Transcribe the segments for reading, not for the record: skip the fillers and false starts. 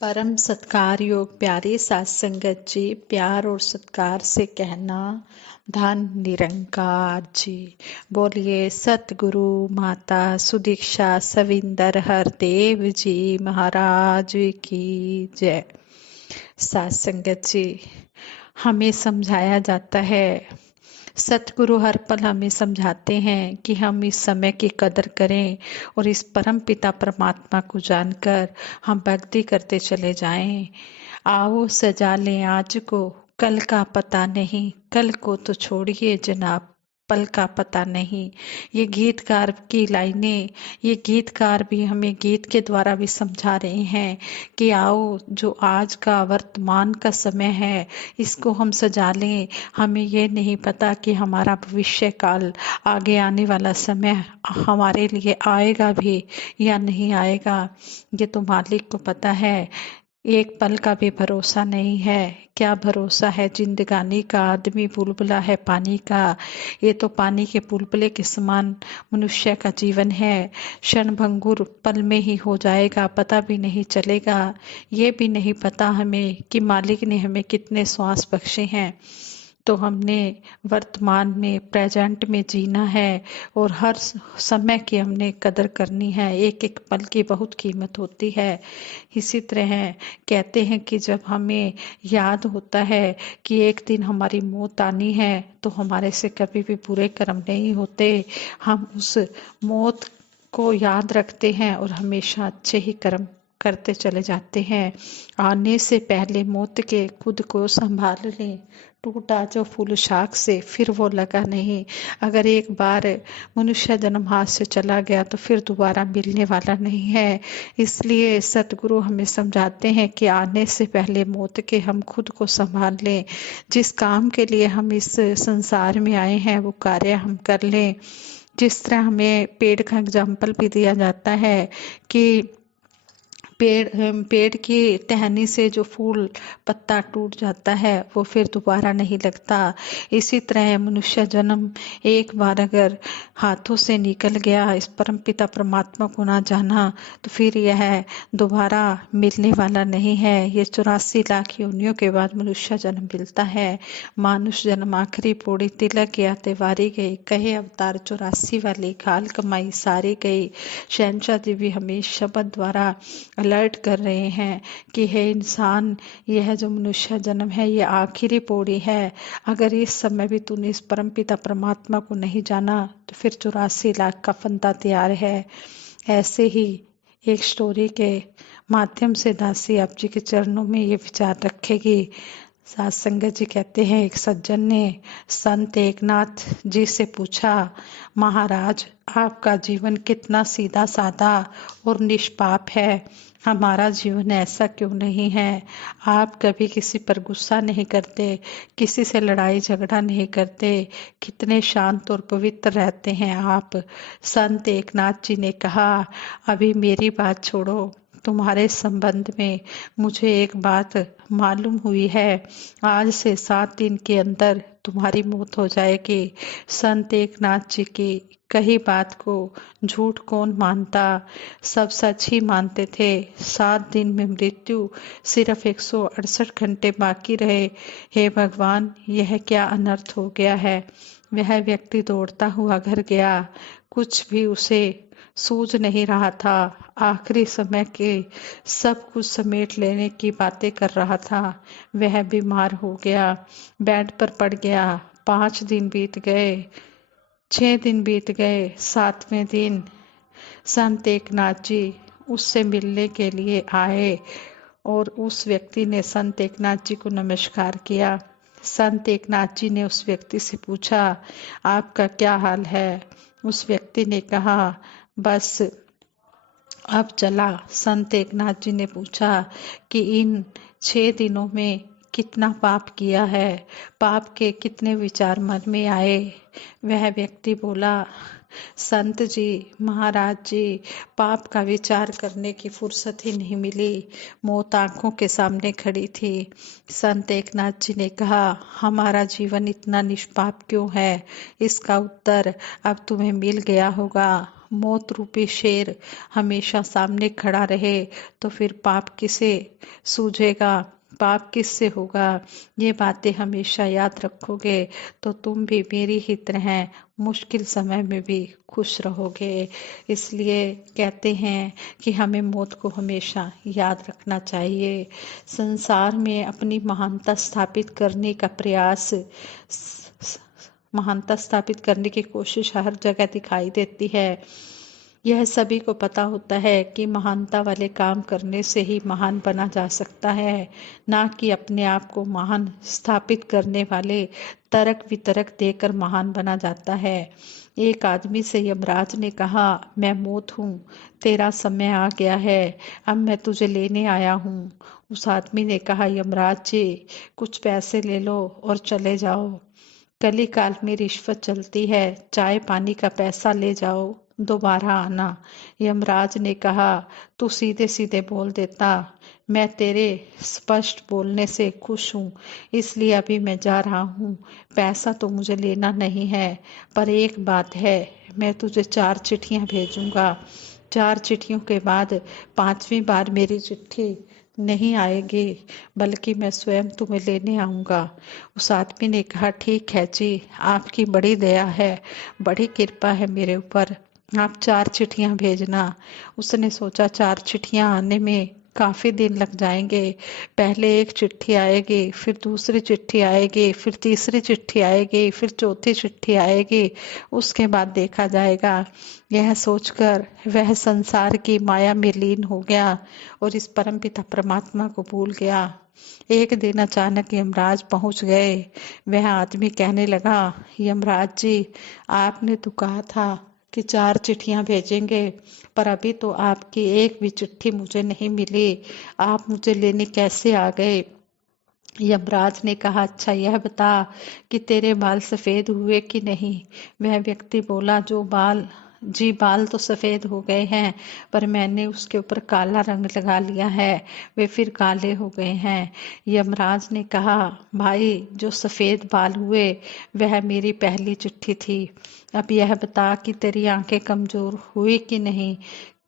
परम सत्कार योग प्यारे साथ संगत जी, प्यार और सत्कार से कहना धन निरंकार जी। बोलिए सतगुरु माता सुदीक्षा सविंदर हरदेव जी महाराज की जय। साथ संगत जी, हमें समझाया जाता है, सतगुरु हर पल हमें समझाते हैं कि हम इस समय की कदर करें और इस परम पिता परमात्मा को जानकर हम भक्ति करते चले जाएं। आओ सजा लें आज को, कल का पता नहीं, कल को तो छोड़िए जनाब, पल का पता नहीं। ये गीतकार की लाइनें, ये गीतकार भी हमें गीत के द्वारा भी समझा रहे हैं कि आओ जो आज का वर्तमान का समय है इसको हम सजा लें। हमें ये नहीं पता कि हमारा भविष्य काल, आगे आने वाला समय हमारे लिए आएगा भी या नहीं आएगा, ये तो मालिक को पता है। एक पल का भी भरोसा नहीं है। क्या भरोसा है जिंदगानी का, आदमी बुलबुला है पानी का। ये तो पानी के बुलबुले के समान मनुष्य का जीवन है। क्षणभंगुर पल में ही हो जाएगा, पता भी नहीं चलेगा। ये भी नहीं पता हमें कि मालिक ने हमें कितने श्वास बख्शे हैं। तो हमने वर्तमान में, प्रेजेंट में जीना है और हर समय की हमने कदर करनी है। एक एक पल की बहुत कीमत होती है। इसी तरह कहते हैं कि जब हमें याद होता है कि एक दिन हमारी मौत आनी है तो हमारे से कभी भी बुरे कर्म नहीं होते। हम उस मौत को याद रखते हैं और हमेशा अच्छे ही कर्म करते चले जाते हैं। आने से पहले मौत के खुद को संभाल लें। टूटा जो फूल शाख से फिर वो लगा नहीं। अगर एक बार मनुष्य जन्म हाथ से चला गया तो फिर दोबारा मिलने वाला नहीं है। इसलिए सतगुरु हमें समझाते हैं कि आने से पहले मौत के हम खुद को संभाल लें। जिस काम के लिए हम इस संसार में आए हैं वो कार्य हम कर लें। जिस तरह हमें पेड़ का एग्जाम्पल भी दिया जाता है कि पेड़ की टहनी से जो फूल पत्ता टूट जाता है वो फिर दोबारा नहीं लगता। इसी तरह मनुष्य जन्म एक बार अगर हाथों से निकल गया, इस परम पिता परमात्मा को ना जाना, तो फिर यह दोबारा मिलने वाला नहीं है। ये 84 लाख योनियों के बाद मनुष्य जन्म मिलता है। मानुष जन्म आखिरी पौड़ी तिलक गया तिवारी गई, कहे अवतार 84 वाली, खाल कमाई सारी गई। शहंशाह जी भी हमें शब्द द्वारा अलर्ट कर रहे हैं कि हे इंसान, यह जो मनुष्य जन्म है ये आखिरी पौड़ी है। अगर इस समय भी तूने इस परम पिता परमात्मा को नहीं जाना तो फिर 84 लाख का फंदा तैयार है। ऐसे ही एक स्टोरी के माध्यम से दासी आप जी के चरणों में ये विचार रखेगी। सात संगत जी कहते हैं, एक सज्जन ने संत एकनाथ जी से पूछा, महाराज आपका जीवन कितना सीधा साधा और निष्पाप है, हमारा जीवन ऐसा क्यों नहीं है। आप कभी किसी पर गुस्सा नहीं करते, किसी से लड़ाई झगड़ा नहीं करते, कितने शांत और पवित्र रहते हैं आप। संत एकनाथ जी ने कहा, अभी मेरी बात छोड़ो, तुम्हारे संबंध में मुझे एक बात मालूम हुई है। आज से 7 दिन के अंदर तुम्हारी मौत हो जाएगी। संत एकनाथ जी की कही बात को झूठ कौन मानता, सब सच ही मानते थे। 7 दिन में मृत्यु, सिर्फ 168 घंटे बाकी रहे। हे भगवान, यह क्या अनर्थ हो गया है। वह व्यक्ति दौड़ता हुआ घर गया, कुछ भी उसे सूझ नहीं रहा था। आखिरी समय के सब कुछ समेट लेने की बातें कर रहा था। वह बीमार हो गया, बेड पर पड़ गया। 5 दिन बीत गए, 6 दिन बीत गए, 7वें दिन संत एकनाथ जी उससे मिलने के लिए आए और उस व्यक्ति ने संत एकनाथ जी को नमस्कार किया। संत एकनाथ जी ने उस व्यक्ति से पूछा, आपका क्या हाल है। उस व्यक्ति ने कहा, बस अब चला। संत एकनाथ जी ने पूछा कि इन 6 दिनों में कितना पाप किया है, पाप के कितने विचार मन में आए। वह व्यक्ति बोला, संत जी महाराज जी, पाप का विचार करने की फुर्सत ही नहीं मिली, मौत आंखों के सामने खड़ी थी। संत एकनाथ जी ने कहा, हमारा जीवन इतना निष्पाप क्यों है। इसका उत्तर अब तुम्हें मिल गया होगा। मौत रूपी शेर हमेशा सामने खड़ा रहे तो फिर पाप किसे सूझेगा, पाप किससे होगा। ये बातें हमेशा याद रखोगे तो तुम भी मेरी ही तरह मुश्किल समय में भी खुश रहोगे। इसलिए कहते हैं कि हमें मौत को हमेशा याद रखना चाहिए। संसार में अपनी महानता स्थापित करने का प्रयास, महानता स्थापित करने की कोशिश हर जगह दिखाई देती है। यह सभी को पता होता है कि महानता वाले काम करने से ही महान बना जा सकता है, ना कि अपने आप को महान स्थापित करने वाले तर्क वितर्क देकर महान बना जाता है। एक आदमी से यमराज ने कहा, मैं मौत हूँ, तेरा समय आ गया है, अब मैं तुझे लेने आया हूँ। उस आदमी ने कहा, यमराज जी कुछ पैसे ले लो और चले जाओ। कली काल में रिश्वत चलती है, चाय पानी का पैसा ले जाओ, दोबारा आना। यमराज ने कहा, तू सीधे सीधे बोल देता, मैं तेरे स्पष्ट बोलने से खुश हूँ, इसलिए अभी मैं जा रहा हूँ। पैसा तो मुझे लेना नहीं है, पर एक बात है, मैं तुझे 4 चिट्ठियाँ भेजूंगा। 4 चिट्ठियों के बाद 5वीं बार मेरी चिट्ठी नहीं आएगी, बल्कि मैं स्वयं तुम्हें लेने आऊंगा। उस आदमी ने कहा, ठीक है जी, आपकी बड़ी दया है, बड़ी कृपा है मेरे ऊपर, आप 4 चिट्ठियां भेजना। उसने सोचा 4 चिट्ठियां आने में काफी दिन लग जाएंगे। पहले एक चिट्ठी आएगी, फिर दूसरी चिट्ठी आएगी, फिर तीसरी चिट्ठी आएगी, फिर चौथी चिट्ठी आएगी, उसके बाद देखा जाएगा। यह सोचकर वह संसार की माया में लीन हो गया और इस परमपिता परमात्मा को भूल गया। एक दिन अचानक यमराज पहुंच गए। वह आदमी कहने लगा, यमराज जी आपने तो कहा था कि 4 चिट्ठियां भेजेंगे, पर अभी तो आपकी एक भी चिट्ठी मुझे नहीं मिली, आप मुझे लेने कैसे आ गए। यमराज ने कहा, अच्छा यह बता कि तेरे बाल सफेद हुए कि नहीं। वह व्यक्ति बोला, जो बाल जी बाल तो सफेद हो गए हैं, पर मैंने उसके ऊपर काला रंग लगा लिया है, वे फिर काले हो गए हैं। यमराज ने कहा, भाई जो सफेद बाल हुए वह मेरी पहली चिट्ठी थी, अब यह बता कि तेरी आंखें कमजोर हुई कि नहीं।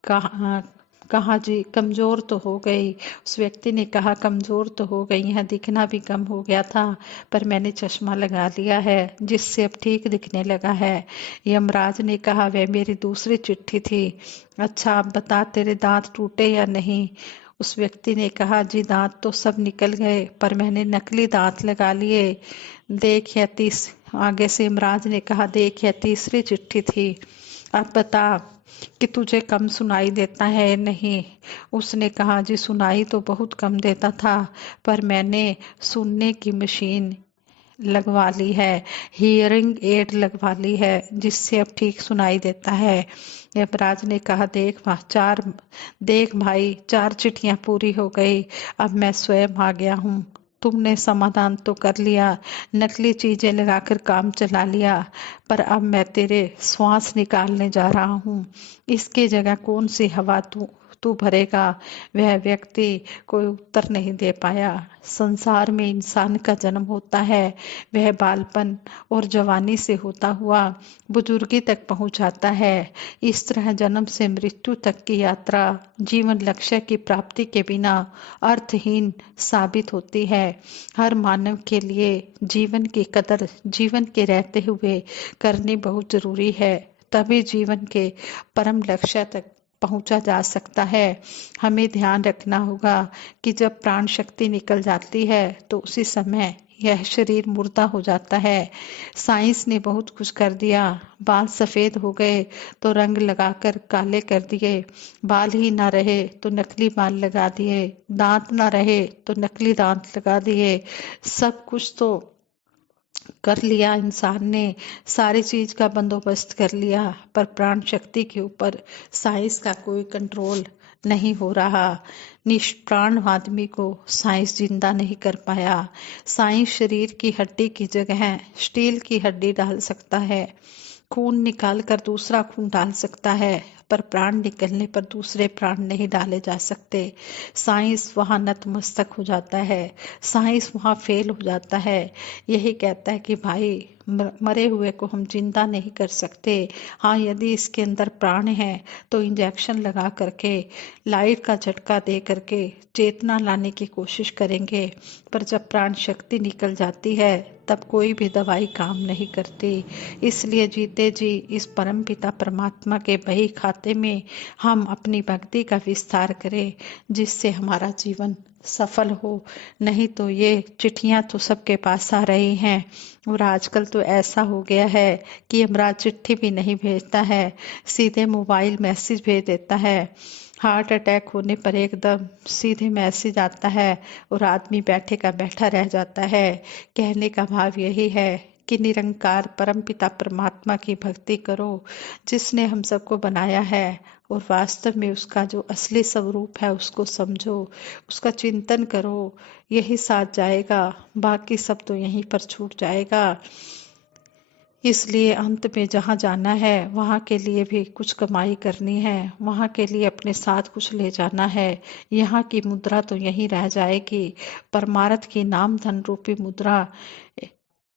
कहा कहा जी कमजोर तो हो गई। उस व्यक्ति ने कहा, कमजोर तो हो गई हैं, दिखना भी कम हो गया था, पर मैंने चश्मा लगा लिया है जिससे अब ठीक दिखने लगा है। यमराज ने कहा, वह मेरी दूसरी चिट्ठी थी, अच्छा अब बता तेरे दांत टूटे या नहीं। उस व्यक्ति ने कहा, जी दांत तो सब निकल गए, पर मैंने नकली दांत लगा लिए। देख यह आगे से यमराज ने कहा, देख यह तीसरी चिट्ठी थी, अब बता कि तुझे कम सुनाई देता है नहीं। उसने कहा, जी सुनाई तो बहुत कम देता था, पर मैंने सुनने की मशीन लगवा ली है, हियरिंग एड लगवा ली है, जिससे अब ठीक सुनाई देता है। यमराज ने कहा, देख भाई 4 चिट्ठियां पूरी हो गई, अब मैं स्वयं आ गया हूँ। तुमने समाधान तो कर लिया, नकली चीजें लगाकर काम चला लिया, पर अब मैं तेरे श्वास निकालने जा रहा हूँ, इसकी जगह कौन सी हवा तू तू भरेगा। वह व्यक्ति कोई उत्तर नहीं दे पाया। संसार में इंसान का जन्म होता है, वह बालपन और जवानी से होता हुआ बुजुर्गी तक पहुंच जाता है। इस तरह जन्म से मृत्यु तक की यात्रा जीवन लक्ष्य की प्राप्ति के बिना अर्थहीन साबित होती है। हर मानव के लिए जीवन की कदर जीवन के रहते हुए करनी बहुत जरूरी है, तभी जीवन के परम लक्ष्य तक पहुंचा जा सकता है। हमें ध्यान रखना होगा कि जब प्राण शक्ति निकल जाती है तो उसी समय यह शरीर मुर्दा हो जाता है। साइंस ने बहुत कुछ कर दिया, बाल सफेद हो गए तो रंग लगाकर काले कर दिए, बाल ही ना रहे तो नकली बाल लगा दिए, दांत ना रहे तो नकली दांत लगा दिए, सब कुछ तो कर लिया इंसान ने, सारी चीज का बंदोबस्त कर लिया, पर प्राण शक्ति के ऊपर साइंस का कोई कंट्रोल नहीं हो रहा। निष्प्राण आदमी को साइंस जिंदा नहीं कर पाया। साइंस शरीर की हड्डी की जगह स्टील की हड्डी डाल सकता है, खून निकाल कर दूसरा खून डाल सकता है, पर प्राण निकलने पर दूसरे प्राण नहीं डाले जा सकते। साइंस वहाँ नतमस्तक हो जाता है, साइंस वहाँ फेल हो जाता है। यही कहता है कि भाई मरे हुए को हम जिंदा नहीं कर सकते। हाँ, यदि इसके अंदर प्राण है तो इंजेक्शन लगा करके, लाइट का झटका दे करके चेतना लाने की कोशिश करेंगे, पर जब प्राण शक्ति निकल जाती है तब कोई भी दवाई काम नहीं करती। इसलिए जीते जी इस परमपिता परमात्मा के बही खाते में हम अपनी भक्ति का विस्तार करें, जिससे हमारा जीवन सफल हो। नहीं तो ये चिट्ठियां तो सबके पास आ रही हैं, और आजकल तो ऐसा हो गया है कि यमराज चिट्ठी भी नहीं भेजता है, सीधे मोबाइल मैसेज भेज देता है। हार्ट अटैक होने पर एकदम सीधे मैसेज आता है और आदमी बैठे का बैठा रह जाता है। कहने का भाव यही है कि निरंकार परमपिता परमात्मा की भक्ति करो, जिसने हम सबको बनाया है, और वास्तव में उसका जो असली स्वरूप है उसको समझो, उसका चिंतन करो। यही साथ जाएगा, बाकी सब तो यहीं पर छूट जाएगा। इसलिए अंत में जहाँ जाना है वहाँ के लिए भी कुछ कमाई करनी है, वहाँ के लिए अपने साथ कुछ ले जाना है। यहाँ की मुद्रा तो यहीं रह जाएगी, परमार्थ की नाम धन रूपी मुद्रा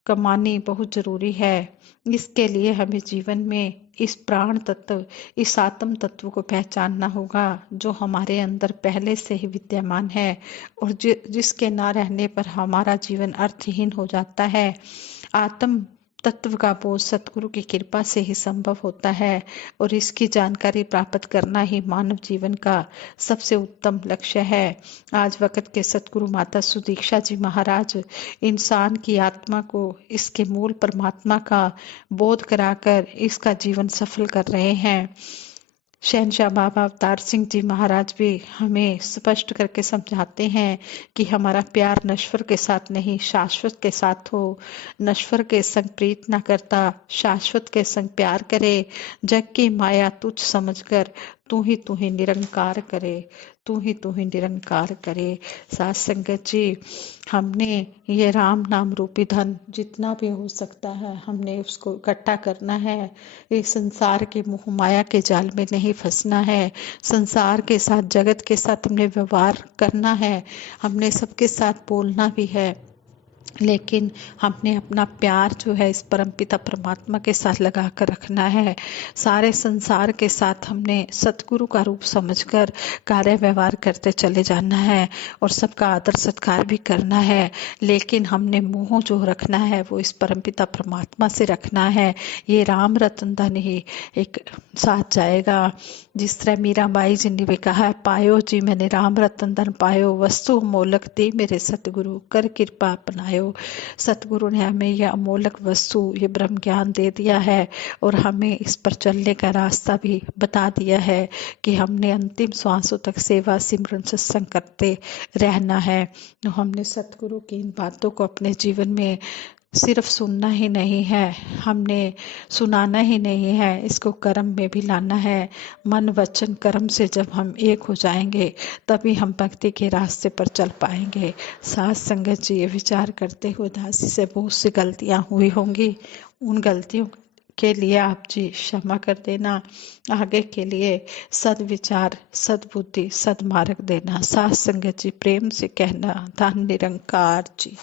कमानी बहुत जरूरी है। इसके लिए हमें जीवन में इस प्राण तत्व, इस आत्म तत्व को पहचानना होगा, जो हमारे अंदर पहले से ही विद्यमान है, और जिसके ना रहने पर हमारा जीवन अर्थहीन हो जाता है। आत्म तत्व का बोध सतगुरु की कृपा से ही संभव होता है, और इसकी जानकारी प्राप्त करना ही मानव जीवन का सबसे उत्तम लक्ष्य है। आज वक्त के सतगुरु माता सुदीक्षा जी महाराज इंसान की आत्मा को इसके मूल परमात्मा का बोध कराकर इसका जीवन सफल कर रहे हैं। शहनशाह बाबा अवतार सिंह जी महाराज भी हमें स्पष्ट करके समझाते हैं कि हमारा प्यार नश्वर के साथ नहीं, शाश्वत के साथ हो। नश्वर के संग प्रीत न करता, शाश्वत के संग प्यार करे। जग की माया तुझ समझकर तू ही निरंकार करे, तू ही निरंकार करे। साथ संगत जी, हमने ये राम नाम रूपी धन जितना भी हो सकता है हमने उसको इकट्ठा करना है। इस संसार के मोह माया के जाल में नहीं फंसना है। संसार के साथ, जगत के साथ हमने व्यवहार करना है, हमने सबके साथ बोलना भी है, लेकिन हमने अपना प्यार जो है इस परमपिता परमात्मा के साथ लगा कर रखना है। सारे संसार के साथ हमने सतगुरु का रूप समझकर कार्य व्यवहार करते चले जाना है, और सबका आदर सत्कार भी करना है, लेकिन हमने मोह जो रखना है वो इस परमपिता परमात्मा से रखना है। ये राम रतन धन ही एक साथ जाएगा। जिस तरह मीराबाई जी ने भी कहा है, पायो जी मैंने राम रतन धन पायो, वस्तु मोलक दे मेरे सतगुरु, कर कृपा अपनायो। सतगुरु ने हमें यह अमोलक वस्तु, ये ब्रह्म ज्ञान दे दिया है, और हमें इस पर चलने का रास्ता भी बता दिया है कि हमने अंतिम श्वासों तक सेवा सिमरन सत्संग करते रहना है। तो हमने सतगुरु की इन बातों को अपने जीवन में सिर्फ सुनना ही नहीं है, हमने सुनाना ही नहीं है, इसको कर्म में भी लाना है। मन वचन कर्म से जब हम एक हो जाएंगे तभी हम भक्ति के रास्ते पर चल पाएंगे। साथ संगत जी, ये विचार करते हुए दासी से बहुत सी गलतियां हुई होंगी, उन गलतियों के लिए आप जी क्षमा कर देना। आगे के लिए सद्विचार, सद्बुद्धि, सद्मार्ग देना। साथ संगत जी प्रेम से कहना, धन निरंकार जी।